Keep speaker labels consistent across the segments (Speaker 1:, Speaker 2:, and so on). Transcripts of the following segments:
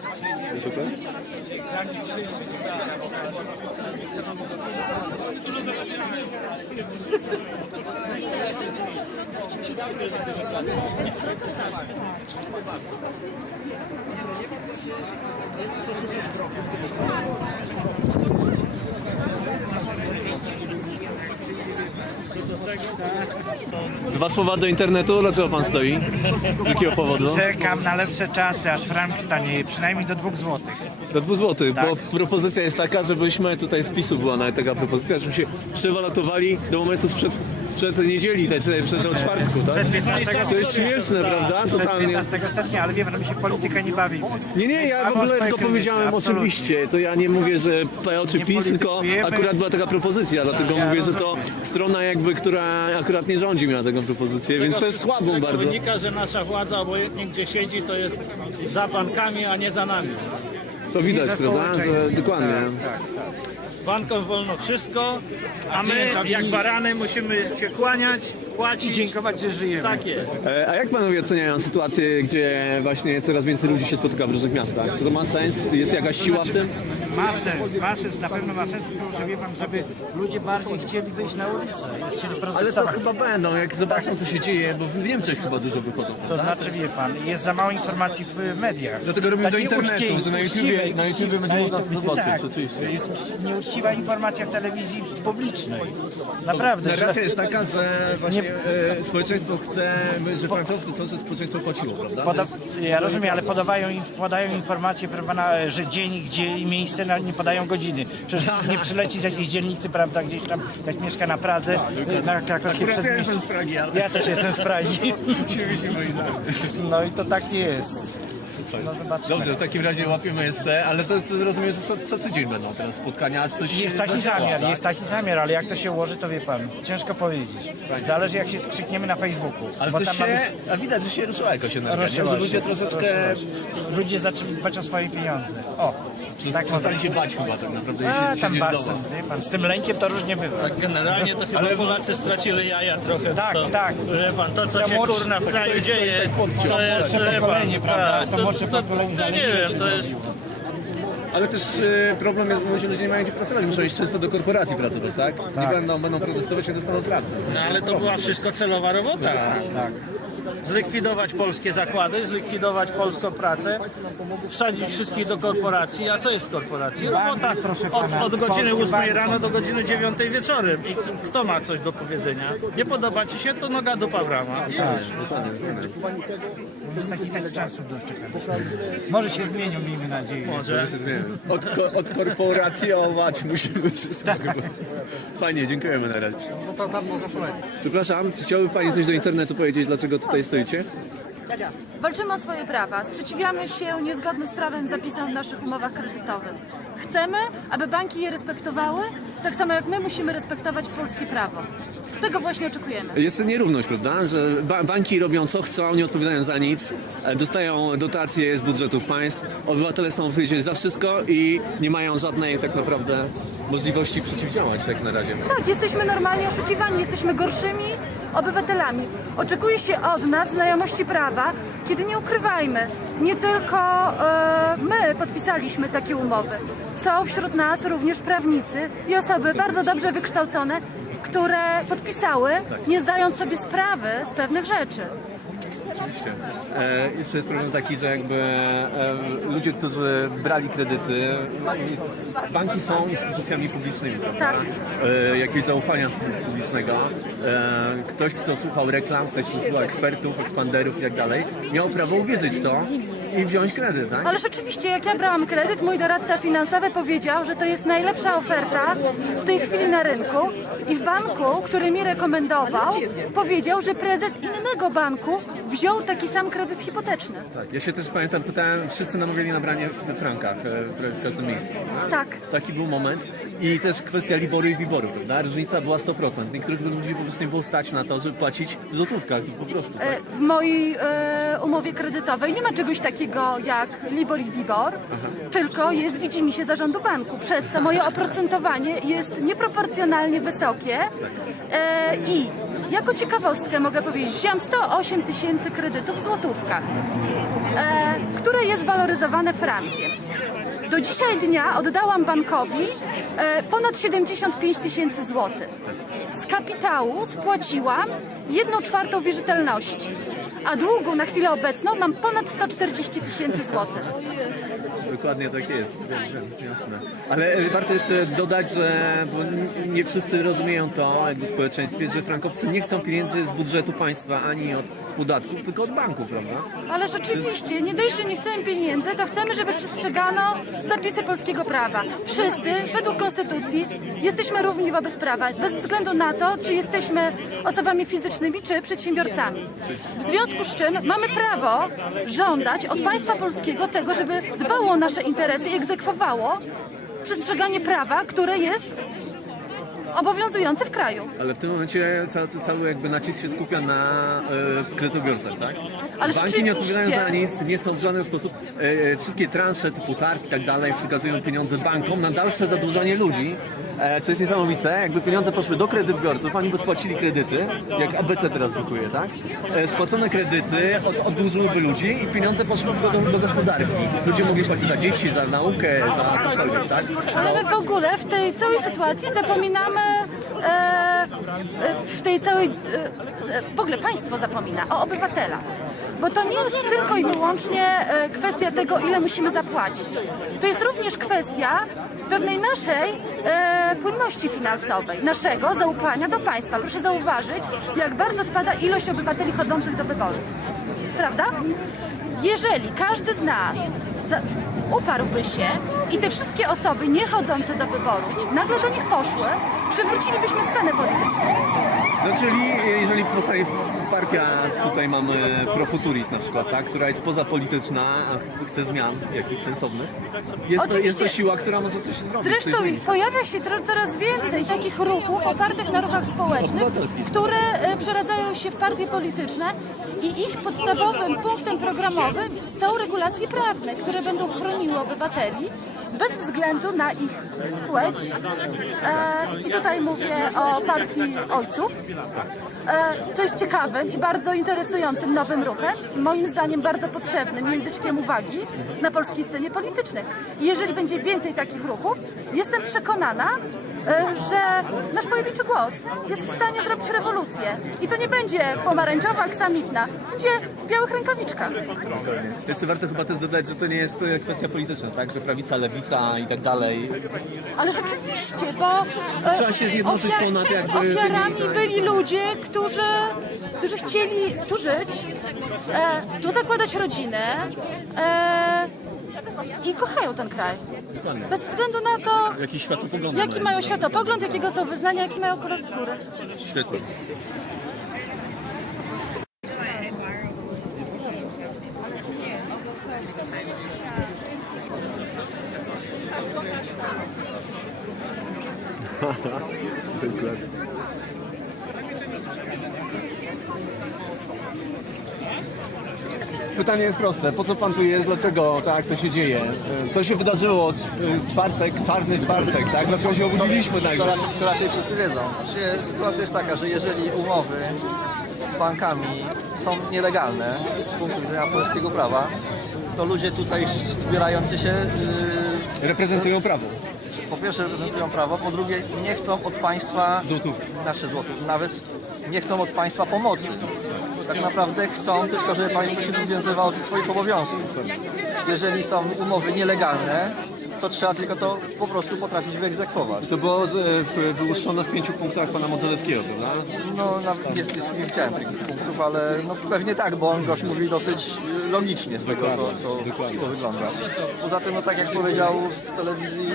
Speaker 1: tak? Super. Dwa słowa do internetu, dlaczego pan stoi? Z jakiego powodu?
Speaker 2: Czekam na lepsze czasy, aż frank stanieje, przynajmniej do 2 złotych.
Speaker 1: Do 2 zł,
Speaker 2: Tak.
Speaker 1: bo propozycja jest taka, żebyśmy tutaj z PiSu była nawet taka propozycja, żebyśmy się przewalutowali do momentu sprzed, przed niedzieli, te- czy przed od czwartku, tak?
Speaker 2: Przed 15
Speaker 1: To jest śmieszne, prawda? Totalnie.
Speaker 2: 15 stycznia, ale wie pan, my się w politykę nie bawimy.
Speaker 1: Nie, nie, ja w ogóle tylko powiedziałem oczywiście. To ja nie mówię, że PO czy PiS, tylko akurat była taka propozycja, dlatego
Speaker 2: Ja
Speaker 1: mówię, że to strona jakby, która akurat nie rządzi miała taką propozycję, więc to jest słabą bardzo.
Speaker 3: wynika, że nasza władza, obojętnie gdzie siedzi, to jest za bankami, a nie za nami.
Speaker 1: To widać, prawda? Że dokładnie.
Speaker 2: Tak,
Speaker 3: Bankom wolno wszystko, a my jak barany musimy się kłaniać,
Speaker 2: I
Speaker 3: płacić.
Speaker 2: dziękować, że żyjemy.
Speaker 3: Tak jest.
Speaker 1: E, A jak panowie oceniają sytuację, gdzie właśnie coraz więcej ludzi się spotyka w różnych miastach? Czy to ma sens? Jest jakaś siła w tym?
Speaker 2: Ma sens, ma sens, na pewno ma sens, tylko że wie pan, żeby ludzie bardziej chcieli wyjść na ulicę i chcieli
Speaker 1: Ale to
Speaker 2: protestować.
Speaker 1: chyba będą, jak zobaczą co się dzieje, bo w Niemczech chyba dużo wychodzą.
Speaker 2: To znaczy, wie pan, jest za mało informacji w mediach.
Speaker 1: Dlatego robimy do internetu, że na YouTubie-
Speaker 2: uczciwej-
Speaker 1: na YouTubie będzie
Speaker 2: na
Speaker 1: można to
Speaker 2: YouTube-
Speaker 1: zobaczyć,
Speaker 2: tak,
Speaker 1: oczywiście.
Speaker 2: Jest nieuczciwa informacja w telewizji publicznej. Naprawdę.
Speaker 1: Narracja
Speaker 2: że
Speaker 1: jest taka, że właśnie e, społeczeństwo chce, że francuscy chcą, że społeczeństwo płaciło, prawda?
Speaker 2: Poda, ja rozumiem, ale podawają, im- podają informacje, proszę pana, że dzień, gdzie i miejsce, na- nie podają godziny. Przecież nie przyleci z jakiejś dzielnicy, prawda, gdzieś tam, jak mieszka na Pradze, na krakowskie
Speaker 1: Akurat ja
Speaker 2: przedmieście.
Speaker 1: jestem z Pragi, ale
Speaker 2: Ja też jestem z Pragi.
Speaker 1: się widzimy i
Speaker 2: No i to tak jest. No zobaczymy.
Speaker 1: Dobrze, w takim razie łapiemy jeszcze, ale to, to rozumiem, że co, co tydzień będą teraz spotkania, coś
Speaker 2: Jest taki
Speaker 1: zadziała,
Speaker 2: zamiar,
Speaker 1: tak?
Speaker 2: jest taki zamiar, ale jak to się ułoży, to wie pan, ciężko powiedzieć. Zależy jak się skrzykniemy na Facebooku.
Speaker 1: Ale
Speaker 2: bo
Speaker 1: coś
Speaker 2: tam
Speaker 1: się, a widać, że się ruszyła jakoś energia, nie?
Speaker 2: Ruszyła
Speaker 1: że
Speaker 2: się,
Speaker 1: ludzie troszeczkę
Speaker 2: Ludzie zaczęli dbać o swoje pieniądze. O, tak
Speaker 1: przestali się bać chyba tak naprawdę,
Speaker 2: A,
Speaker 1: jeśli
Speaker 2: tam
Speaker 1: siedzi w
Speaker 2: basen,
Speaker 1: domu.
Speaker 2: wie pan, z tym lękiem to różnie bywa.
Speaker 3: Tak generalnie to chyba Polacy stracili jaja trochę.
Speaker 2: Tak,
Speaker 3: to,
Speaker 2: tak.
Speaker 3: Wie pan, to co
Speaker 2: To
Speaker 3: się
Speaker 2: młodsze-
Speaker 3: kurna w kraju dzieje, to jest,
Speaker 2: młodsze
Speaker 3: wie
Speaker 2: pokolenie, prawda?
Speaker 3: tak,
Speaker 2: To młodsze pokolenie
Speaker 3: to, nie wiem, to jest,
Speaker 1: Ale też e, problem jest, że ludzie nie mają gdzie pracować, muszą iść często do korporacji pracować, tak? Nie będą, będą protestować, nie dostaną pracy.
Speaker 3: no ale to była wszystko celowa robota.
Speaker 2: Tak.
Speaker 3: Zlikwidować polskie zakłady, zlikwidować polską pracę, wsadzić wszystkich do korporacji. A co jest w korporacji? Robota
Speaker 2: proszę
Speaker 3: od, od godziny
Speaker 2: polskie
Speaker 3: 8
Speaker 2: banki.
Speaker 3: rano do godziny 9 wieczorem. I kto- ma coś do powiedzenia? Nie podoba ci się, to noga do Pawrama. I
Speaker 2: Tak.
Speaker 3: już.
Speaker 2: Jest taki tak czasów doczekamy. Może się zmienią, miejmy nadzieję.
Speaker 3: Może.
Speaker 1: Od, ko, od korporacjować musimy wszystko. Fajnie, dziękujemy na razie. Przepraszam, czy chciałby Pani coś do internetu powiedzieć, dlaczego tutaj stoicie?
Speaker 4: Walczymy o swoje prawa, sprzeciwiamy się niezgodnym z prawem zapisom w naszych umowach kredytowych. Chcemy, aby banki je respektowały, tak samo jak my musimy respektować polskie prawo. Tego właśnie oczekujemy.
Speaker 1: Jest nierówność, prawda? Że ba banki robią co chcą, nie odpowiadają za nic, e, dostają dotacje z budżetów państw, obywatele są odpowiedzialni za wszystko i nie mają żadnej tak naprawdę możliwości przeciwdziałać tak na razie.
Speaker 4: Tak, jesteśmy normalnie oszukiwani, jesteśmy gorszymi obywatelami. Oczekuje się od nas znajomości prawa, kiedy nie ukrywajmy, nie tylko e, my podpisaliśmy takie umowy. Są wśród nas również prawnicy i osoby bardzo dobrze wykształcone, które podpisały, nie zdając sobie sprawy z pewnych rzeczy.
Speaker 1: Oczywiście. E, jeszcze jest problem taki, że jakby e, ludzie, którzy brali kredyty, banki są instytucjami publicznymi, prawda?
Speaker 4: Tak.
Speaker 1: E, jakiegoś zaufania publicznego. E, ktoś, kto słuchał reklam, ktoś, kto słuchał ekspertów, ekspanderów i tak dalej, miał prawo uwierzyć w to i wziąć kredyt, tak?
Speaker 4: Ale rzeczywiście, jak ja brałam kredyt, mój doradca finansowy powiedział, że to jest najlepsza oferta w tej chwili na rynku i w banku, który mi rekomendował, powiedział, że prezes innego banku wziął taki sam kredyt hipoteczny.
Speaker 1: Tak. Ja się też pamiętam, pytałem, wszyscy namawiali na branie w, frankach e, w każdym miejscu.
Speaker 4: Tak.
Speaker 1: Taki był moment. I też kwestia Liboru i Wiboru, prawda? Różnica była 100%. Niektórych ludzi po prostu nie było stać na to, żeby płacić w złotówkach, po prostu.
Speaker 4: E, W mojej e, umowie kredytowej nie ma czegoś takiego jak Libor i Wibor, tylko jest widzimy się zarządu banku, przez co moje oprocentowanie jest nieproporcjonalnie wysokie e, i jako ciekawostkę mogę powiedzieć, wziąłem 108 tysięcy kredytów w złotówkach, e, które które jest waloryzowane frankiem. Do dzisiaj dnia oddałam bankowi e, ponad 75 tysięcy złotych. Z kapitału spłaciłam 1 czwartą wierzytelności, a długu na chwilę obecną mam ponad 140 tysięcy złotych.
Speaker 1: Dokładnie tak jest, jasne. Ale e, warto jeszcze dodać, że nie wszyscy rozumieją to jakby w społeczeństwie, że frankowcy nie chcą pieniędzy z budżetu państwa ani od z podatków, tylko od banku, prawda?
Speaker 4: Ale rzeczywiście, nie dość, że nie chcemy pieniędzy, to chcemy, żeby przestrzegano zapisy polskiego prawa. Wszyscy, według konstytucji, jesteśmy równi wobec prawa, bez względu na to, czy jesteśmy osobami fizycznymi, czy przedsiębiorcami. W związku z czym mamy prawo żądać od państwa polskiego tego, żeby dbało o nasze interesy i egzekwowało przestrzeganie prawa, które jest obowiązujące w kraju.
Speaker 1: Ale w tym momencie ca, ca, cały jakby nacisk się skupia na e, kredytobiorcach, tak?
Speaker 4: Ale
Speaker 1: Banki nie odpowiadają za nic, nie są w żaden sposób, e, wszystkie transze typu targ i tak dalej przekazują pieniądze bankom na dalsze zadłużanie ludzi, co jest niesamowite, jakby pieniądze poszły do kredytobiorców, oni by spłacili kredyty, jak ABC teraz drukuje, tak? E, spłacone kredyty od, oddłużyłyby ludzi i pieniądze poszłyby do, do, gospodarki. Ludzie mogli płacić za dzieci, za naukę, za cokolwiek, tak?
Speaker 4: Ale my w ogóle w tej całej sytuacji zapominamy, e, e, w tej całej, e, e, w ogóle państwo zapomina o obywatelach. Bo to nie jest tylko i wyłącznie e, kwestia tego, ile musimy zapłacić. To jest również kwestia pewnej naszej e, płynności finansowej, naszego zaufania do państwa. Proszę zauważyć, jak bardzo spada ilość obywateli chodzących do wyborów. Prawda? Jeżeli każdy z nas uparłby się i te wszystkie osoby nie chodzące do wyboru nagle do nich poszły, przywrócilibyśmy scenę polityczną.
Speaker 1: No czyli e, jeżeli powstaje partia, tutaj mamy Profuturis na przykład, tak, która jest pozapolityczna, a chce zmian jakichś sensownych, jest to, jest to siła, która może coś zrobić, coś
Speaker 4: Zresztą
Speaker 1: zmienić.
Speaker 4: pojawia się tro- coraz więcej takich ruchów opartych na ruchach społecznych,
Speaker 1: Obywatelskich.
Speaker 4: które e, przeradzają się w partie polityczne i ich podstawowym punktem programowym są regulacje prawne, które będą chroniły obywateli bez względu na ich płeć. E, I tutaj mówię o partii ojców. E, co jest ciekawym i bardzo interesującym nowym ruchem, moim zdaniem bardzo potrzebnym języczkiem uwagi na polskiej scenie politycznej. I jeżeli będzie więcej takich ruchów, jestem przekonana, e, że nasz pojedynczy głos jest w stanie zrobić rewolucję. I to nie będzie pomarańczowa, aksamitna, będzie białych rękawiczkach.
Speaker 1: Jeszcze warto chyba też dodać, że to nie jest e, kwestia polityczna, tak, że prawica, lewica i tak dalej.
Speaker 4: Ale rzeczywiście, bo e,
Speaker 1: Trzeba się zjednoczyć ponad jakby tymi-
Speaker 4: ofiarami
Speaker 1: tak.
Speaker 4: byli ludzie, którzy, którzy chcieli tu żyć, e, tu zakładać rodzinę e, i kochają ten kraj.
Speaker 1: Dokładnie.
Speaker 4: Bez względu na to,
Speaker 1: światopogląd.
Speaker 4: jaki mają światopogląd, jakiego są wyznania, jaki mają kolor skóry.
Speaker 1: Świetnie. Pytanie jest proste. Po co pan tu jest? Dlaczego ta akcja się dzieje? Co się wydarzyło w czwartek, czarny czwartek, tak? Dlaczego się obudziliśmy tak?
Speaker 5: To raczej, to raczej wszyscy wiedzą. Się- Sytuacja jest taka, że jeżeli umowy z bankami są nielegalne z punktu widzenia polskiego prawa, to ludzie tutaj zbierający się yy,
Speaker 1: Reprezentują prawo.
Speaker 5: po pierwsze reprezentują prawo, po drugie nie chcą od państwa
Speaker 1: Złotówki.
Speaker 5: nasze złotów, nawet nie chcą od państwa pomocy. Tak naprawdę chcą tylko, żeby państwo się wywiązywało ze swoich obowiązków. Jeżeli są umowy nielegalne, to trzeba tylko to po prostu potrafić wyegzekwować.
Speaker 1: To było e, w- wyłuszczone w pięciu punktach pana Modzelewskiego, prawda?
Speaker 5: No, nawet nie, nie, nie widziałem tych punktów, ale no, pewnie tak, bo on gość mówi dosyć y, logicznie z tego, co, co, co wygląda. Poza tym, no tak jak powiedział w telewizji,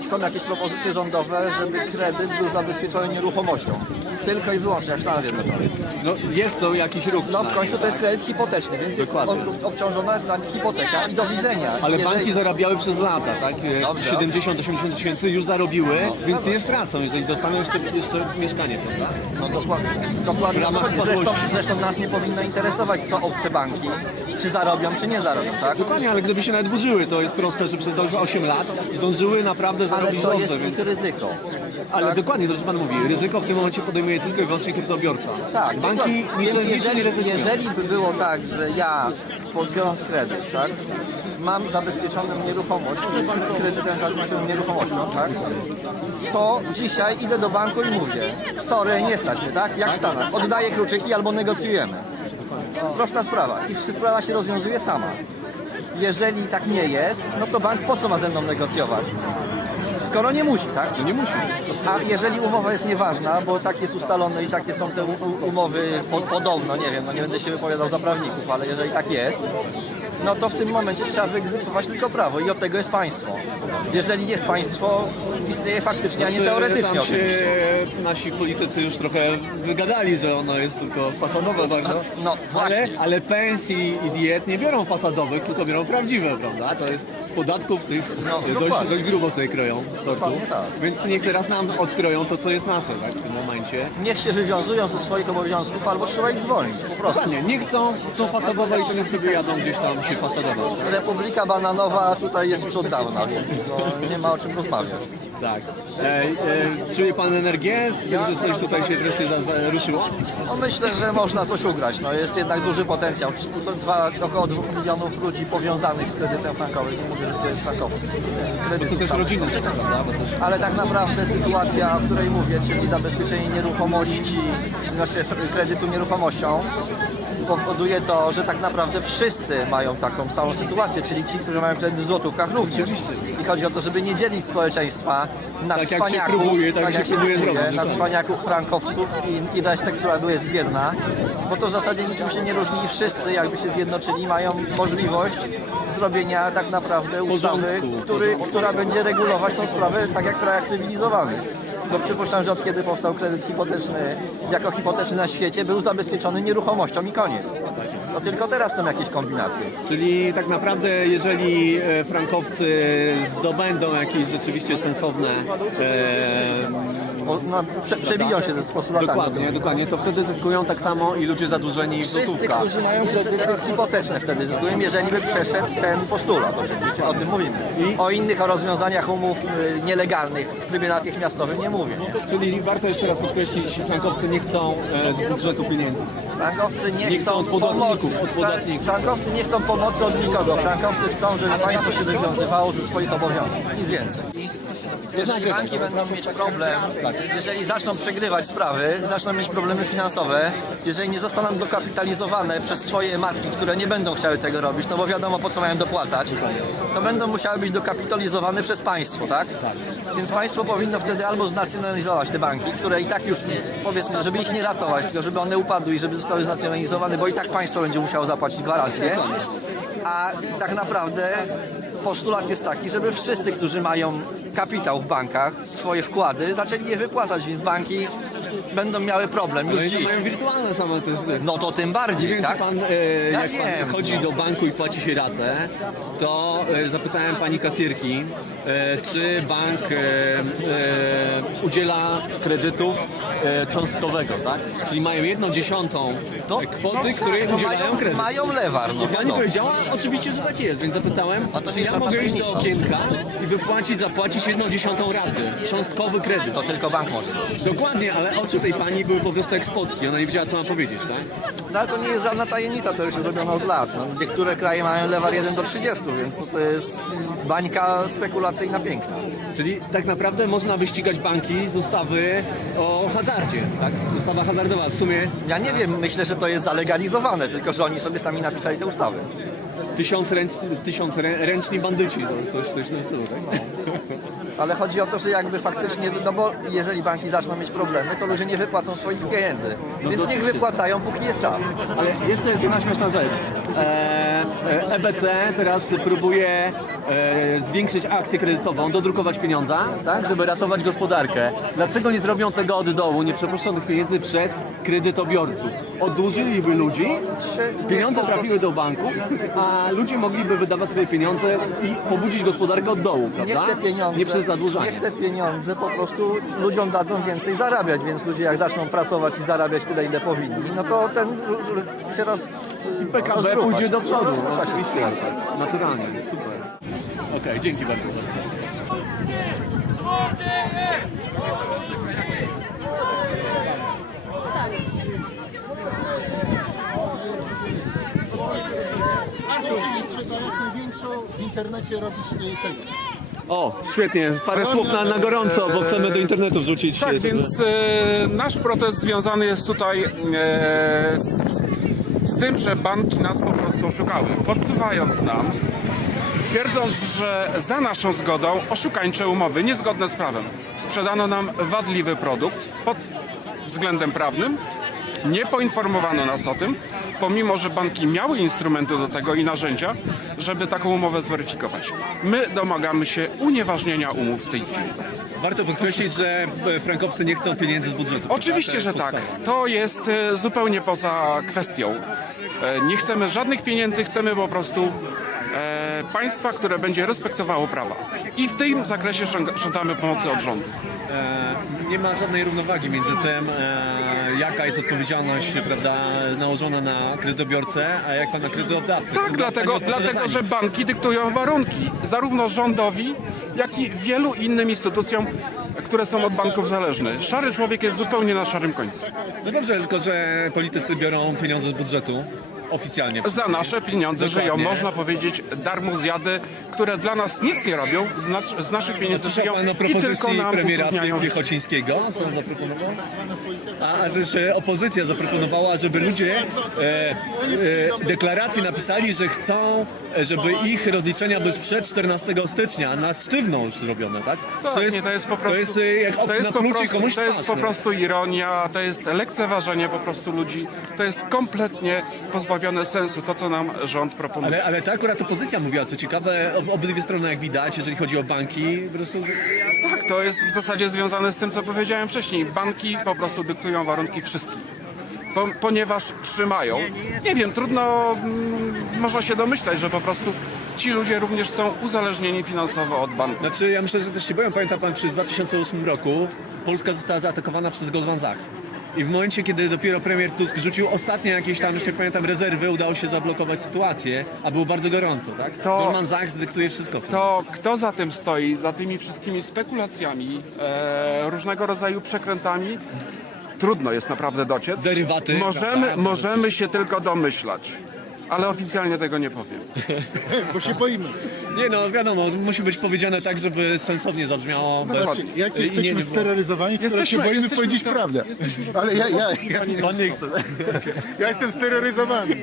Speaker 5: e, są jakieś propozycje rządowe, żeby kredyt był zabezpieczony nieruchomością. Tylko i wyłącznie, jak w Stanach Zjednoczonych.
Speaker 1: No jest to jakiś ruch.
Speaker 5: No w końcu to jest kredyt hipoteczny, więc jest
Speaker 1: Dokładnie.
Speaker 5: ob- obciążona na hipoteka i do widzenia.
Speaker 1: Ale
Speaker 5: Jeżeli-
Speaker 1: banki zarabiały przez lata, tak? E,
Speaker 5: Dobrze.
Speaker 1: 70-80 tysięcy już zarobiły, więc nie stracą, jeżeli dostaną jeszcze, jeszcze mieszkanie, prawda?
Speaker 5: No dokładnie. dokładnie.
Speaker 1: W ramach
Speaker 5: Zresztą, zresztą nas nie powinno interesować, co obce banki, czy zarobią, czy nie zarobią, tak?
Speaker 1: Dokładnie, ale gdyby się nawet burzyły, to jest proste, że przez 8 lat zdążyły naprawdę
Speaker 5: Ale
Speaker 1: zarobić
Speaker 5: to
Speaker 1: dobrze,
Speaker 5: jest
Speaker 1: więc...
Speaker 5: ich ryzyko.
Speaker 1: Ale
Speaker 5: tak?
Speaker 1: dokładnie, dobrze pan mówi, ryzyko w tym momencie podejmuje tylko i wyłącznie kredytobiorca.
Speaker 5: Tak,
Speaker 1: Banki niczym, niczym nie
Speaker 5: jeżeli,
Speaker 1: ryzykują.
Speaker 5: jeżeli by było tak, że ja po- biorąc kredyt, tak? Mam zabezpieczoną nieruchomość, kre- kredytem zabezpieczoną nieruchomością, tak? To dzisiaj idę do banku i mówię, sorry, nie stać mnie, tak? Jak w Stanach, oddaję kluczyki albo negocjujemy. Prosta sprawa i sprawa się rozwiązuje sama. Jeżeli tak nie jest, no to bank po co ma ze mną negocjować? Skoro nie musi, tak?
Speaker 1: No nie musi.
Speaker 5: A jeżeli umowa jest nieważna, bo tak jest ustalone i takie są te umowy po, podobno, nie wiem, no nie będę się wypowiadał za prawników, ale jeżeli tak jest, no to w tym momencie trzeba wyegzekwować tylko prawo i od tego jest państwo. Jeżeli jest państwo, istnieje faktycznie, a nie
Speaker 1: Znaczy,
Speaker 5: teoretycznie.
Speaker 1: Tam się nasi politycy już trochę wygadali, że ono jest tylko fasadowe bardzo.
Speaker 5: No,
Speaker 1: ale, ale pensji i diet nie biorą fasadowych, tylko biorą prawdziwe, prawda? To jest z podatków tych
Speaker 5: No,
Speaker 1: dość, dość grubo sobie kroją z tortu.
Speaker 5: Tak.
Speaker 1: Więc niech teraz nam odkroją to, co jest nasze tak, w tym momencie.
Speaker 5: Niech się wywiązują ze swoich obowiązków, albo trzeba ich zwolnić, po prostu.
Speaker 1: Dokładnie, nie chcą, chcą fasadowe i to niech sobie jadą gdzieś tam się fasadować.
Speaker 5: Republika Bananowa tutaj jest już od dawna, więc no, nie ma o czym rozmawiać.
Speaker 1: Tak. E, e, czuje pan energię, z tym, że coś tutaj się wreszcie za, za, ruszyło?
Speaker 5: No myślę, że można coś ugrać. No jest jednak duży potencjał. Dwa, około 2 milionów ludzi powiązanych z kredytem frankowym. Nie mówię, że to jest frankowy. Kredyt
Speaker 1: To też rodziny są, prawda?
Speaker 5: Ale tak naprawdę sytuacja, o której mówię, czyli zabezpieczenie nieruchomości, znaczy kredytu nieruchomością, powoduje to, że tak naprawdę wszyscy mają taką samą sytuację, czyli ci, którzy mają kredyt w złotówkach również.
Speaker 1: Oczywiście.
Speaker 5: I chodzi o to, żeby nie dzielić społeczeństwa na
Speaker 1: Tak jak się
Speaker 5: cwaniaków,
Speaker 1: próbuje, tak się
Speaker 5: jak
Speaker 1: próbuje zrobić,
Speaker 5: na cwaniaków, frankowców i, i resztę, która była jest biedna, bo to w zasadzie niczym się nie różni i wszyscy jakby się zjednoczyli, mają możliwość zrobienia tak naprawdę ustawy, który, która będzie regulować tą sprawę tak jak w krajach cywilizowanych. Bo przypuszczam, że od kiedy powstał kredyt hipoteczny, jako hipoteczny na świecie, był zabezpieczony nieruchomością i koniec. To tylko teraz są jakieś kombinacje.
Speaker 1: Czyli tak naprawdę, jeżeli e, frankowcy zdobędą jakieś rzeczywiście sensowne e,
Speaker 5: No, prze, przebiją się ze sposobami.
Speaker 1: dokładnie, dokładnie, to wtedy zyskują tak samo i ludzie zadłużeni w
Speaker 5: Wszyscy,
Speaker 1: złotówkach.
Speaker 5: którzy mają kredyty hipoteczne wtedy zyskują, jeżeli by przeszedł ten postulat oczywiście, o tym mówimy. O innych rozwiązaniach umów y, nielegalnych w trybie natychmiastowym nie mówię. Nie?
Speaker 1: Czyli warto jeszcze raz podkreślić, frankowcy nie chcą e, z budżetu pieniędzy.
Speaker 5: Frankowcy nie,
Speaker 1: Nie chcą od podatników,
Speaker 5: pomocy.
Speaker 1: od podatników.
Speaker 5: Fra- Frankowcy nie chcą pomocy od nikogo. Frankowcy chcą, żeby państwo się wywiązywało ze swoich obowiązków. Nic więcej. Jeżeli banki będą mieć problem, jeżeli zaczną przegrywać sprawy, zaczną mieć problemy finansowe, jeżeli nie zostaną dokapitalizowane przez swoje matki, które nie będą chciały tego robić, no bo wiadomo po co mają dopłacać, to będą musiały być dokapitalizowane przez państwo, tak? Więc państwo powinno wtedy albo znacjonalizować te banki, które i tak już, powiedzmy, żeby ich nie ratować, tylko żeby one upadły i żeby zostały znacjonalizowane, bo i tak państwo będzie musiało zapłacić gwarancję. A tak naprawdę postulat jest taki, żeby wszyscy, którzy mają kapitał w bankach, swoje wkłady, zaczęli je wypłacać, więc banki będą miały problem już
Speaker 1: Ale to
Speaker 5: dziś.
Speaker 1: mają wirtualne same te
Speaker 5: No to tym
Speaker 1: Nie
Speaker 5: bardziej,
Speaker 1: wiem,
Speaker 5: tak?
Speaker 1: czy pan, e,
Speaker 5: Ja
Speaker 1: jak
Speaker 5: wiem,
Speaker 1: pan chodzi
Speaker 5: no.
Speaker 1: do banku i płaci się ratę, to e, zapytałem pani kasierki, e, czy bank e, e, udziela kredytów e, cząstkowego, tak? Czyli mają jedną dziesiątą
Speaker 5: To-
Speaker 1: kwoty,
Speaker 5: no
Speaker 1: której
Speaker 5: tak,
Speaker 1: udzielają
Speaker 5: mają,
Speaker 1: kredyt.
Speaker 5: mają lewar, no
Speaker 1: I pani
Speaker 5: wiadomo.
Speaker 1: powiedziała, oczywiście, że tak jest, więc zapytałem,
Speaker 5: A to
Speaker 1: czy
Speaker 5: nie
Speaker 1: ja mogę iść do
Speaker 5: tajemnica.
Speaker 1: okienka i wypłacić, zapłacić jedną dziesiątą raty, cząstkowy kredyt.
Speaker 5: To tylko bank może.
Speaker 1: Dokładnie, ale oczy tej pani były po prostu jak spotki, ona nie wiedziała, co ma powiedzieć, tak?
Speaker 5: No ale to nie jest żadna tajemnica, to już jest zrobione od lat. No, niektóre kraje mają lewar 1 do 30, więc no to jest bańka spekulacyjna piękna.
Speaker 1: Czyli tak naprawdę można wyścigać banki z ustawy o hazardzie, tak? Ustawa hazardowa w sumie
Speaker 5: Ja nie wiem, myślę, że to jest zalegalizowane, tylko że oni sobie sami napisali te ustawy.
Speaker 1: Tysiąc, ręcz, tysiąc rę, ręczni bandyci, to coś, coś w tym stylu, tak?
Speaker 5: Ale chodzi o to, że jakby faktycznie, no bo jeżeli banki zaczną mieć problemy, to ludzie nie wypłacą swoich pieniędzy.
Speaker 1: No
Speaker 5: Więc niech wypłacają, póki jest czas.
Speaker 1: Ale jeszcze jest jedna śmieszna rzecz. E, e, EBC teraz próbuje e, zwiększyć akcję kredytową, dodrukować pieniądza, tak, żeby ratować gospodarkę. Dlaczego nie zrobią tego od dołu, nie przepuszczą tych pieniędzy przez kredytobiorców? Oddłużyliby ludzi, pieniądze trafiły do banków, a ludzie mogliby wydawać swoje pieniądze i pobudzić gospodarkę od dołu, prawda?
Speaker 5: Niech te pieniądze,
Speaker 1: Nie przez zadłużanie.
Speaker 5: niech te pieniądze po prostu ludziom dadzą więcej zarabiać, więc ludzie jak zaczną pracować i zarabiać tyle, ile powinni, no to ten się roz...
Speaker 1: PKB
Speaker 5: rozrucha
Speaker 1: pójdzie do przodu.
Speaker 5: Się
Speaker 1: Oczywiście. Naturalnie, super. Okej, dzięki bardzo.
Speaker 6: trzeba jak największą w internecie robić tej tej.
Speaker 1: O, świetnie, parę słów na, na gorąco, bo chcemy do internetu wrzucić.
Speaker 7: Tak, więc e, nasz protest związany jest tutaj e, z tym, że banki nas po prostu oszukały, podsuwając nam, twierdząc, że za naszą zgodą oszukańcze umowy, niezgodne z prawem, sprzedano nam wadliwy produkt pod względem prawnym. Nie poinformowano nas o tym, pomimo że banki miały instrumenty do tego i narzędzia, żeby taką umowę zweryfikować. My domagamy się unieważnienia umów w tej chwili.
Speaker 1: Warto podkreślić, że e, frankowcy nie chcą pieniędzy z budżetu.
Speaker 7: Oczywiście, że tak. To jest e, zupełnie poza kwestią. E, Nie chcemy żadnych pieniędzy, chcemy po prostu państwa, które będzie respektowało prawa. I w tym zakresie żądamy pomocy od rządu.
Speaker 1: E, nie ma żadnej równowagi między tym, e, jaka jest odpowiedzialność prawda, nałożona na kredytobiorcę, a jaka na kredytodawcę.
Speaker 7: Tak, dlatego, dlatego że banki dyktują warunki zarówno rządowi, jak i wielu innym instytucjom, które są od banków zależne. Szary człowiek jest zupełnie na szarym końcu.
Speaker 1: No dobrze, tylko że politycy biorą pieniądze z budżetu oficjalnie.
Speaker 7: Za nasze pieniądze żyją,
Speaker 1: Dokładnie.
Speaker 7: można powiedzieć, darmozjady, które dla nas nic nie robią, z, nas, z naszych pieniędzy żyją
Speaker 1: pan o
Speaker 7: i tylko
Speaker 1: propozycji
Speaker 7: nam
Speaker 1: premiera
Speaker 7: utrudniają życie.
Speaker 1: Piechocińskiego, co on zaproponował? A, a też e, opozycja zaproponowała, żeby ludzie e, e, deklaracje napisali, że chcą, e, żeby ich rozliczenia były sprzed 14 stycznia, na sztywną już zrobione, tak?
Speaker 7: Tak, nie, to jest po prostu,
Speaker 1: To jest e, jak
Speaker 7: to jest po
Speaker 1: naplucie
Speaker 7: prostu,
Speaker 1: komuś
Speaker 7: to jest po prostu ironia, to jest lekceważenie po prostu ludzi, to jest kompletnie pozbawione sensu to, co nam rząd proponuje.
Speaker 1: Ale, ale to akurat opozycja mówiła, co ciekawe, ob, obydwie strony jak widać, jeżeli chodzi o banki, po prostu
Speaker 7: Tak, to jest w zasadzie związane z tym, co powiedziałem wcześniej. Banki po prostu dyktują warunki wszystkim. Po, ponieważ trzymają. Nie wiem, trudno, mm, można się domyślać, że po prostu ci ludzie również są uzależnieni finansowo od banku.
Speaker 1: Znaczy, ja myślę, że też się boją. Pamięta pan, przy 2008 roku Polska została zaatakowana przez Goldman Sachs. I w momencie, kiedy dopiero premier Tusk rzucił ostatnie jakieś tam, jeśli pamiętam, rezerwy, udało się zablokować sytuację, a było bardzo gorąco, tak?
Speaker 7: To-
Speaker 1: Goldman Sachs dyktuje wszystko w tym.
Speaker 7: To kto za tym stoi, za tymi wszystkimi spekulacjami, e, różnego rodzaju przekrętami, trudno jest naprawdę dociec.
Speaker 1: Derywaty,
Speaker 7: Możemy,
Speaker 1: prawda?
Speaker 7: możemy się tylko domyślać, ale oficjalnie tego nie powiem.
Speaker 6: Bo się boimy.
Speaker 1: Nie no, wiadomo, musi być powiedziane tak, żeby sensownie zabrzmiało. Bez,
Speaker 6: Zobaczcie, jak
Speaker 1: nie-
Speaker 6: jesteśmy
Speaker 1: nie było-
Speaker 6: steroryzowani, skoro
Speaker 7: Jesteśmy-
Speaker 6: się boimy
Speaker 7: jesteśmy-
Speaker 6: powiedzieć
Speaker 7: tak,
Speaker 6: prawdę.
Speaker 7: jesteśmy-
Speaker 6: Ale ja, ja, ja,
Speaker 1: Pan nie chce.
Speaker 6: ja jestem steroryzowany.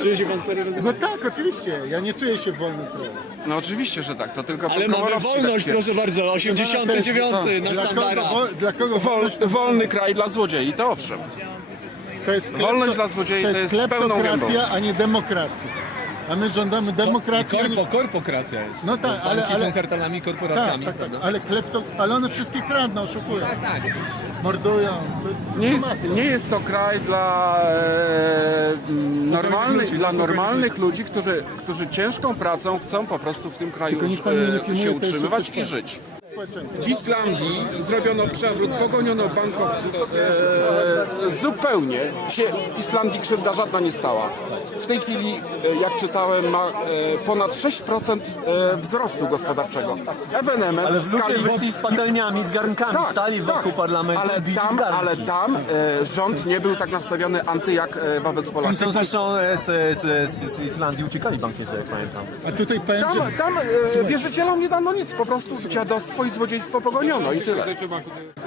Speaker 1: Czuje się pan steroryzowany?
Speaker 6: No tak, oczywiście. Ja nie czuję się wolny kraju.
Speaker 7: No oczywiście, że tak, to tylko
Speaker 1: Ale mamy
Speaker 7: tak
Speaker 1: wolność,
Speaker 7: twierdzi.
Speaker 1: proszę bardzo, 89 na
Speaker 6: Dla kogo, dla kogo
Speaker 7: Wol,
Speaker 6: wolność to,
Speaker 7: wolny kraj dla złodziei, to owszem.
Speaker 6: To jest
Speaker 7: wolność dla złodziei
Speaker 6: to
Speaker 7: to
Speaker 6: jest
Speaker 7: jest pełną
Speaker 6: kleptokracja, a nie demokracja. A my żądamy demokracji. a nie-
Speaker 1: Korpo, korpokracja jest.
Speaker 6: No tak, ale- ale-
Speaker 1: są kartelami,
Speaker 6: Tak,
Speaker 1: korporacjami,
Speaker 6: tak, tak,
Speaker 1: prawda?
Speaker 6: ale klepto, ale one wszystkie kradną, oszukują,
Speaker 1: Tak, tak.
Speaker 6: mordują. To jest
Speaker 7: Nie jest, nie jest to kraj dla e, normalnych,
Speaker 1: ludzi,
Speaker 7: dla normalnych ludzi, którzy, którzy ciężką pracą chcą po prostu w tym kraju
Speaker 6: Tylko nie
Speaker 7: e, się
Speaker 6: to jest
Speaker 7: utrzymywać i żyć. W Islandii zrobiono przewrót, pogoniono bankowców. E, zupełnie się Islandii krzywda żadna nie stała. W tej chwili, e, jak czytałem, ma e, ponad 6% e, wzrostu gospodarczego. FNMS
Speaker 1: Ale
Speaker 7: w
Speaker 1: w ludzie
Speaker 7: skali
Speaker 1: wyszli z patelniami, z garnkami,
Speaker 7: Tak,
Speaker 1: stali wokół parlamentu
Speaker 7: ale tam,
Speaker 1: garnki.
Speaker 7: ale tam e, rząd nie był tak nastawiony anty jak e, wobec Polaków.
Speaker 1: Są zresztą z, z, z, z Islandii uciekali bankierze, jak pamiętam.
Speaker 6: A tutaj powiem,
Speaker 7: Tam, tam e, wierzycielom nie dano nic, po prostu dziadostwo i złodziejstwo pogoniono i tyle.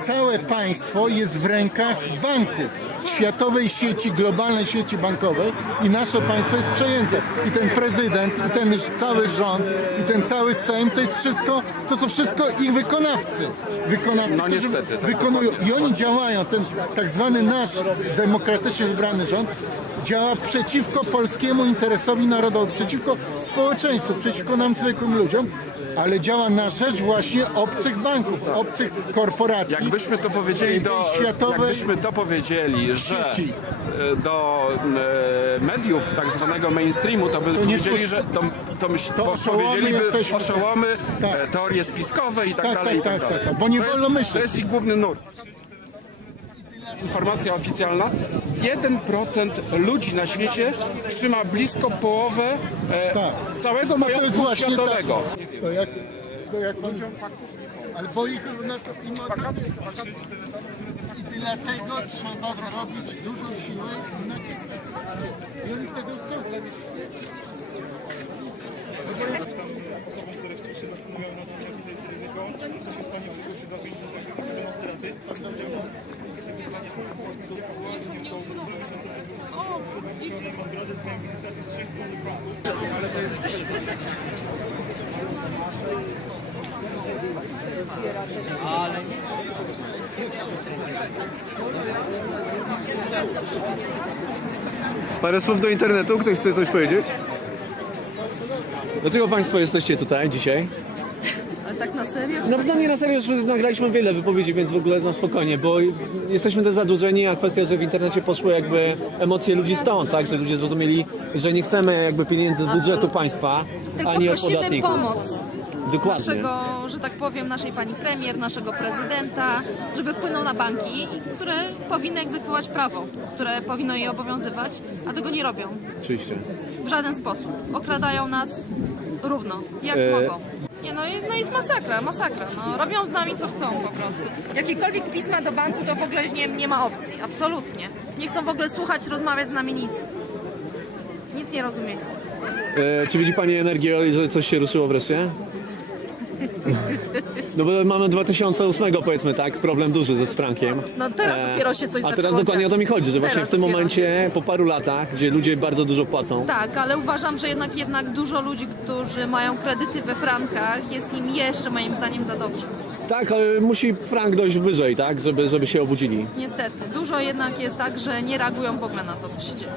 Speaker 6: całe państwo jest w rękach banków, światowej sieci, globalnej sieci bankowej i nasze państwo jest przejęte. I ten prezydent, i ten cały rząd, i ten cały Sejm, to jest wszystko, to są wszystko ich wykonawcy. Wykonawcy,
Speaker 7: No
Speaker 6: którzy
Speaker 7: niestety, tak
Speaker 6: wykonują. I oni działają, ten tak zwany nasz demokratycznie wybrany rząd, działa przeciwko polskiemu interesowi narodowi, przeciwko społeczeństwu, przeciwko nam zwykłym ludziom, ale działa na rzecz właśnie obcych banków, obcych korporacji.
Speaker 7: Jakbyśmy to powiedzieli do,
Speaker 6: światowej
Speaker 7: jakbyśmy to powiedzieli, że
Speaker 6: sieci.
Speaker 7: e, do e, mediów tak zwanego mainstreamu, to by
Speaker 6: nie
Speaker 7: powiedzieli, że to, to, myśl,
Speaker 6: To
Speaker 7: powiedzieliby
Speaker 6: jesteśmy.
Speaker 7: oszołomy,
Speaker 6: Tak.
Speaker 7: e, teorie spiskowe i tak,
Speaker 6: Tak,
Speaker 7: dalej.
Speaker 6: tak,
Speaker 7: i tak,
Speaker 6: tak,
Speaker 7: dalej.
Speaker 6: tak, bo nie
Speaker 7: to
Speaker 6: wolno myśleć.
Speaker 7: To jest ich główny nurt informacja oficjalna, 1% ludzi na świecie trzyma blisko połowę e,
Speaker 6: Tak.
Speaker 7: całego
Speaker 6: No to jest właśnie
Speaker 7: światowego. Tak.
Speaker 6: To jak, to jak pan, ale ich na to i I dlatego trzeba zrobić dużo siły i naciskać. I oni wtedy chcą. Które zastanawiają jakie to jest ryzyko, co się stanie w przyszłości dla
Speaker 1: Parę słów do internetu, ktoś chce coś powiedzieć? Dlaczego Państwo jesteście tutaj dzisiaj?
Speaker 8: Tak na serio?
Speaker 1: No, no nie na serio, już nagraliśmy wiele wypowiedzi, więc w ogóle na spokojnie, bo jesteśmy też zadłużeni, a kwestia, że w internecie poszły jakby emocje ludzi stąd, tak? Że ludzie zrozumieli, że nie chcemy jakby pieniędzy z budżetu państwa,
Speaker 8: Tylko
Speaker 1: ani od podatników.
Speaker 8: pomoc
Speaker 1: Dokładnie.
Speaker 8: naszego, że tak powiem, naszej pani premier, naszego prezydenta, żeby wpłynął na banki, które powinny egzekwować prawo, które powinno je obowiązywać, a tego nie robią
Speaker 1: Oczywiście.
Speaker 8: w żaden sposób. Okradają nas równo, jak
Speaker 1: E,
Speaker 8: mogą. Nie, no, i- no jest masakra, masakra. No, robią z nami co chcą po prostu. Jakiekolwiek pisma do banku to w ogóle nie, nie ma opcji, absolutnie. Nie chcą w ogóle słuchać, rozmawiać z nami nic. Nic nie rozumieją.
Speaker 1: E, czy widzi Pani energię, że coś się ruszyło wreszcie? No bo mamy 2008 powiedzmy tak, problem duży ze frankiem.
Speaker 8: No teraz dopiero się coś
Speaker 1: A
Speaker 8: zaczęło
Speaker 1: teraz dokładnie
Speaker 8: dziać.
Speaker 1: o to mi chodzi, że właśnie
Speaker 8: Teraz
Speaker 1: w tym
Speaker 8: dopiero
Speaker 1: momencie, po paru latach, gdzie ludzie bardzo dużo płacą,
Speaker 8: Tak, ale uważam, że jednak, jednak dużo ludzi, którzy mają kredyty we frankach, jest im jeszcze moim zdaniem za dobrze.
Speaker 1: tak, ale musi frank dojść wyżej, tak, żeby, żeby się obudzili.
Speaker 8: Niestety. Dużo jednak jest tak, że nie reagują w ogóle na to, co się dzieje.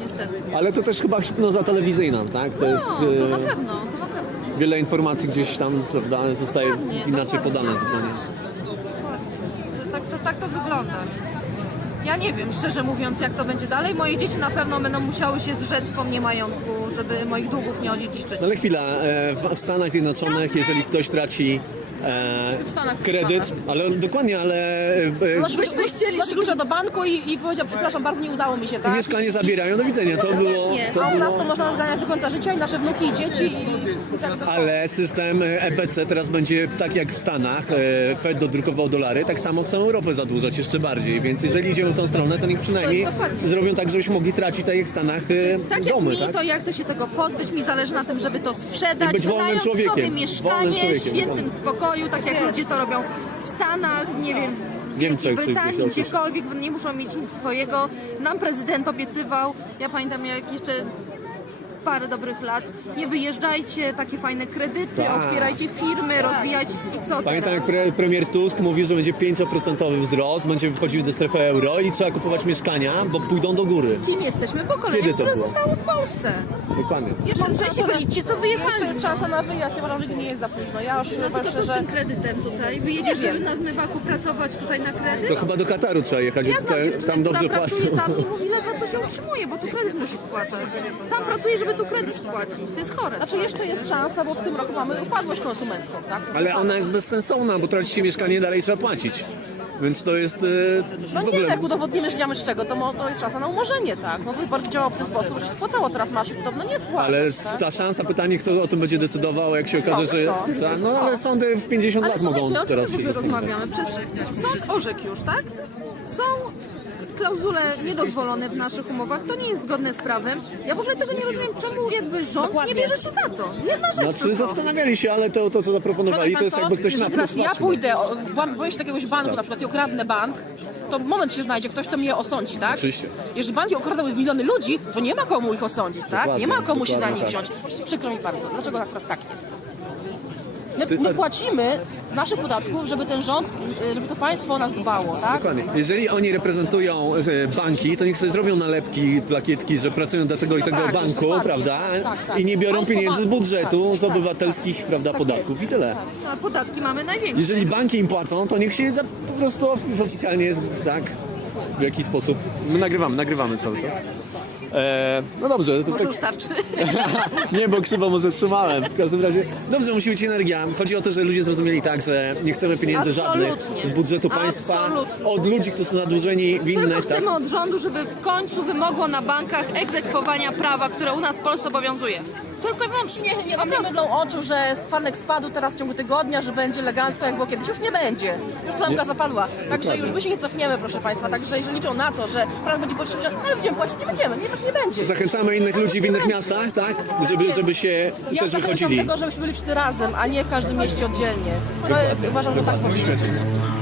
Speaker 8: Niestety.
Speaker 1: Ale to też chyba hipnoza telewizyjna, tak? To jest
Speaker 8: No, to
Speaker 1: e,
Speaker 8: na pewno, to na pewno.
Speaker 1: Wiele informacji gdzieś tam, prawda, zostaje
Speaker 8: Dokładnie,
Speaker 1: inaczej
Speaker 8: dokładnie.
Speaker 1: podane zupełnie.
Speaker 8: Tak to, tak to wygląda. Ja nie wiem, szczerze mówiąc, jak to będzie dalej. Moje dzieci na pewno będą musiały się zrzec po mnie majątku, żeby moich długów nie odziedziczyć.
Speaker 1: No ale chwila, e, w, w Stanach Zjednoczonych, jeżeli ktoś traci e, kredyt, ale dokładnie, ale e,
Speaker 9: Byśmy chcieli Masz klucza do banku i, i powiedział, przepraszam, bardzo nie udało mi się, tak?
Speaker 1: mieszkanie zabierają, do widzenia, to było... To
Speaker 9: A u nas to można zganiać do końca życia i nasze wnuki i dzieci i, i tak
Speaker 1: ale system e, EBC teraz będzie tak jak w Stanach, e, Fed dodrukował dolary, tak samo chcą Europę zadłużać jeszcze bardziej, więc jeżeli idziemy w tą stronę, to niech przynajmniej
Speaker 8: To dokładnie.
Speaker 1: zrobią tak, żebyśmy mogli tracić tak jak w Stanach e,
Speaker 8: Tak jak
Speaker 1: domy,
Speaker 8: mi,
Speaker 1: tak?
Speaker 8: to ja chcę się tego pozbyć, mi zależy na tym, żeby to sprzedać,
Speaker 1: I być wolnym
Speaker 8: wynająć
Speaker 1: człowiekiem.
Speaker 8: sobie
Speaker 1: Wolnym
Speaker 8: mieszkanie
Speaker 1: człowiekiem,
Speaker 8: w świętym
Speaker 1: dokładnie.
Speaker 8: spokoju, tak jak ludzie to robią w Stanach, nie wiem, w
Speaker 1: Niemczech czy
Speaker 8: Brytanii, gdziekolwiek, nie muszą mieć nic swojego. Nam prezydent obiecywał, ja pamiętam jak jeszcze parę dobrych lat, nie wyjeżdżajcie, takie fajne kredyty,
Speaker 1: Tak.
Speaker 8: otwierajcie firmy, rozwijajcie i co
Speaker 1: Pamiętam jak
Speaker 8: teraz?
Speaker 1: pre, premier Tusk mówił, że będzie 5% wzrost, będziemy wchodziły do strefy euro i trzeba kupować mieszkania, bo pójdą do góry.
Speaker 8: Kim jesteśmy?
Speaker 1: Kiedy
Speaker 8: Pokoleniem,
Speaker 1: to
Speaker 8: które
Speaker 1: było?
Speaker 8: zostało w Polsce.
Speaker 1: Dokładnie.
Speaker 9: jeszcze jest,
Speaker 8: Mądrzejsi
Speaker 9: szansa na,
Speaker 8: byliście, co
Speaker 9: jeszcze
Speaker 8: wyjechali.
Speaker 9: jest szansa na wyjazd, ja uważam, że nie jest za późno. Ja już
Speaker 8: No
Speaker 9: uważam,
Speaker 8: tylko co z
Speaker 9: że...
Speaker 8: tym kredytem tutaj? Wyjedziesz, na zmywaku pracować tutaj na kredyt?
Speaker 1: To chyba do Kataru trzeba jechać,
Speaker 8: Ja
Speaker 1: bo
Speaker 8: znam
Speaker 1: tutaj-
Speaker 8: dziewczynę,
Speaker 1: tam dobrze
Speaker 8: która
Speaker 1: płacą.
Speaker 8: pracuje tam i mówi, ledwo to się utrzymuje, bo tu kredyt musi spłacać. Tam pracuje, żeby tu kredyt spłacić. To jest chore.
Speaker 9: Znaczy jeszcze jest szansa, bo w tym roku mamy upadłość konsumencką, tak?
Speaker 1: Ale ona jest bezsensowna, bo traci się mieszkanie, dalej trzeba płacić. Więc to jest e,
Speaker 9: No
Speaker 1: w
Speaker 9: nie,
Speaker 1: ogóle...
Speaker 9: jak udowodnimy, że nie mamy z czego, to, mo- to jest szansa na umorzenie, tak? No to bardzo działało w ten sposób, że się spłacało, teraz masz podobno nie spłacać,
Speaker 1: Ale
Speaker 9: tak?
Speaker 1: ta szansa, pytanie, kto o tym będzie decydował, jak się okaże,
Speaker 9: Sądy,
Speaker 1: że...
Speaker 9: to.
Speaker 1: Ta, no ale sądy w 50
Speaker 8: Ale
Speaker 1: lat mogą
Speaker 8: słuchajcie, o czym
Speaker 1: teraz
Speaker 8: w
Speaker 1: się
Speaker 8: ogóle
Speaker 1: zastanawiać.
Speaker 8: rozmawiamy? Przecież sąd orzekł już, tak? Są klauzule niedozwolone w naszych umowach, to nie jest zgodne z prawem. Ja w ogóle tego nie rozumiem, czemu jakby rząd nie bierze się za to. Jedna rzecz
Speaker 1: Znaczy
Speaker 8: tylko.
Speaker 1: zastanawiali się, ale to, to co zaproponowali, to jest jakby ktoś
Speaker 9: Jeżeli
Speaker 1: na
Speaker 9: teraz ja
Speaker 1: patrzył.
Speaker 9: pójdę, o- włam- boję się do jakiegoś banku na przykład i okradnę bank, to moment się znajdzie, ktoś to mnie osądzi, tak?
Speaker 1: Oczywiście.
Speaker 9: Jeżeli banki okradały miliony ludzi, to nie ma komu ich osądzić, tak?
Speaker 1: Dokładnie,
Speaker 9: Nie ma komu się za
Speaker 1: dokładnie
Speaker 9: nich
Speaker 1: tak.
Speaker 9: wziąć. Przykro mi bardzo, dlaczego akurat tak jest? My, my płacimy z naszych podatków, żeby ten rząd, y, żeby to państwo o nas dbało, tak?
Speaker 1: Dokładnie. Jeżeli oni reprezentują e, banki, to niech sobie zrobią nalepki, plakietki, że pracują dla tego i tego
Speaker 9: tak,
Speaker 1: banku,
Speaker 9: dokładnie.
Speaker 1: prawda?
Speaker 9: Tak, tak.
Speaker 1: I nie biorą
Speaker 9: Państwo
Speaker 1: pieniędzy z budżetu,
Speaker 9: tak,
Speaker 1: z
Speaker 9: tak,
Speaker 1: obywatelskich, prawda, podatków i tyle.
Speaker 8: No, podatki mamy największe.
Speaker 1: Jeżeli banki im płacą, to niech się za, po prostu of- oficjalnie jest, tak, w jaki sposób. My nagrywamy, nagrywamy cały czas. E, no dobrze, to
Speaker 8: Może
Speaker 1: tak,
Speaker 8: starczy.
Speaker 1: nie, bo krzywo mu zatrzymałem. W każdym razie, dobrze, musi być energia. Chodzi o to, że ludzie zrozumieli tak, że nie chcemy pieniędzy żadnych
Speaker 8: Absolutnie.
Speaker 1: z budżetu państwa,
Speaker 8: Absolutnie.
Speaker 1: od ludzi, którzy są zadłużeni w
Speaker 8: Tylko
Speaker 1: tak?
Speaker 8: chcemy od rządu, żeby w końcu wymogło na bankach egzekwowania prawa, które u nas w Polsce obowiązuje. Tylko i wyłącznie.
Speaker 9: Nie, nie, nie będą oczu, że fanek spadł teraz w ciągu tygodnia, że będzie elegancko jak było kiedyś. Już nie będzie. Już klamka zapadła. Także już my się nie cofniemy, proszę Państwa. Także jeżeli liczą na to, że prawo będzie płacić, ale będziemy płacić, nie będziemy. Nie, tak nie będzie.
Speaker 1: Zachęcamy innych ludzi w innych miastach, tak? Żeby, żeby się
Speaker 9: Ja
Speaker 1: też
Speaker 9: zachęcam
Speaker 1: wychodzili.
Speaker 9: tego, żebyśmy byli wszyscy razem, a nie w każdym mieście oddzielnie. To jest, uważam, że tak powinno być.